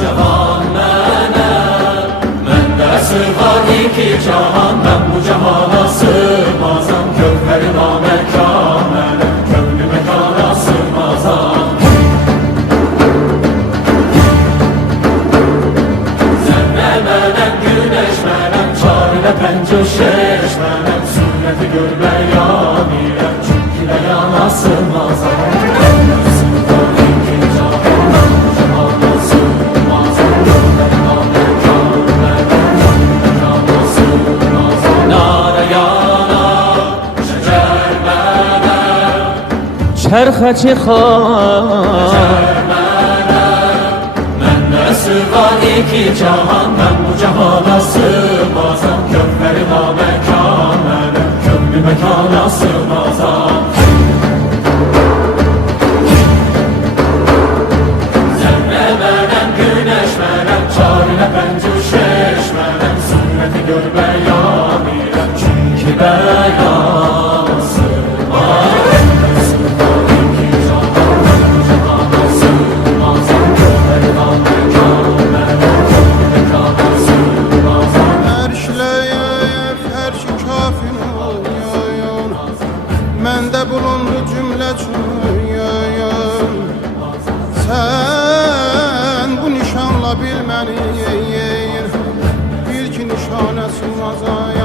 Cavan mənəm, məndə sır var iki cahan. Mən bu cahana sığmazam, gövhəri naməkan mənəm, könlü məkana sığmazam. Zərrə mənəm, güneş mənəm, çarələ pəncə şeş mənəm, sünəti gör bəyan irəm, çünki bəyana sığmazam. Çərxə çıxar Məndə sır var iki cahan. Mən bu cahana sığmazam, gövhəri naməkan mənəm, könlü məkana sığmazam. Zərrə mənəm, güneş mənəm, çarələ pəncə şeş mənəm, sünəti gör bəyan irəm, çünki bəyana sığmazam. Məndə bulundu cümlə çün. Sən bu nişanla bil məni, bil ki nişanə sığmazam.